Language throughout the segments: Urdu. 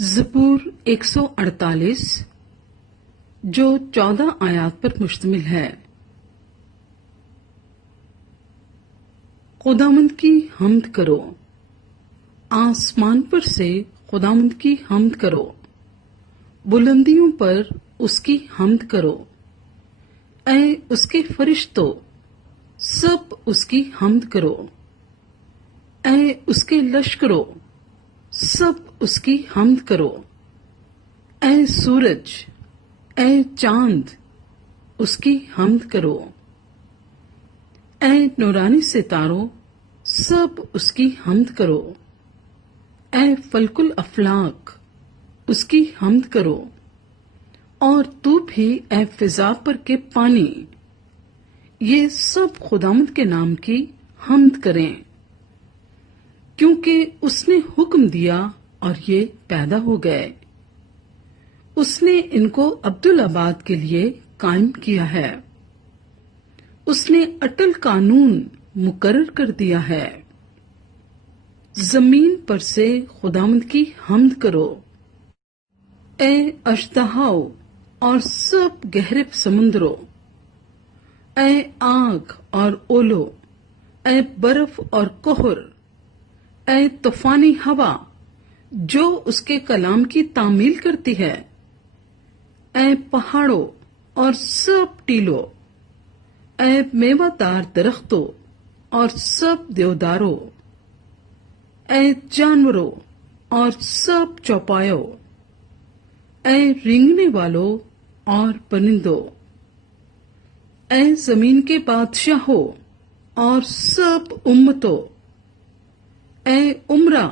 زبور 148 جو 14 آیات پر مشتمل ہے۔ خداوند کی حمد کرو، آسمان پر سے خداوند کی حمد کرو، بلندیوں پر اس کی حمد کرو، اے اس کے فرشتوں سب اس کی حمد کرو، اے اس کے لشکروں سب اس کی حمد کرو، اے سورج اے چاند اس کی حمد کرو، اے نورانی ستاروں سب اس کی حمد کرو، اے فلک الافلاق اس کی حمد کرو، اور تو بھی اے فضا پر کے پانی، یہ سب خداوند کے نام کی حمد کریں، کیونکہ اس نے حکم دیا اور یہ پیدا ہو گئے، اس نے ان کو عبدالآباد کے لیے قائم کیا ہے، اس نے اٹل قانون مقرر کر دیا ہے۔ زمین پر سے خداوند کی حمد کرو، اے اژدہاؤ اور سب گہرے سمندروں، اے آگ اور اولو، اے برف اور کہر، اے طوفانی ہوا جو اس کے کلام کی تعمیل کرتی ہے، اے پہاڑوں اور سب ٹیلوں، اے میوہ دار درختوں اور سب دیوداروں، اے جانوروں اور سب چوپایوں، اے رینگنے والوں اور پرندوں، اے زمین کے بادشاہوں اور سب امتوں، اے عمرہ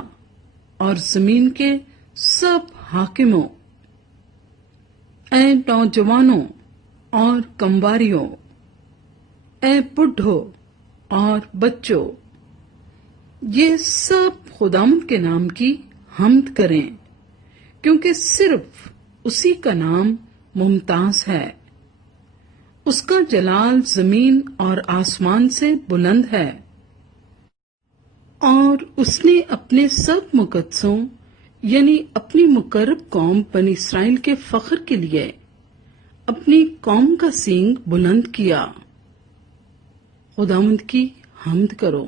اور زمین کے سب حاکموں، اے نوجوانوں اور کمواریوں، اے بڈھوں اور بچوں، یہ سب خداوند کے نام کی حمد کریں، کیونکہ صرف اسی کا نام ممتاز ہے، اس کا جلال زمین اور آسمان سے بلند ہے، اور اس نے اپنے سب مقدسوں یعنی اپنی مقرب قوم بنی اسرائیل کے فخر کے لیے اپنی قوم کا سینگ بلند کیا۔ خداوند کی حمد کرو۔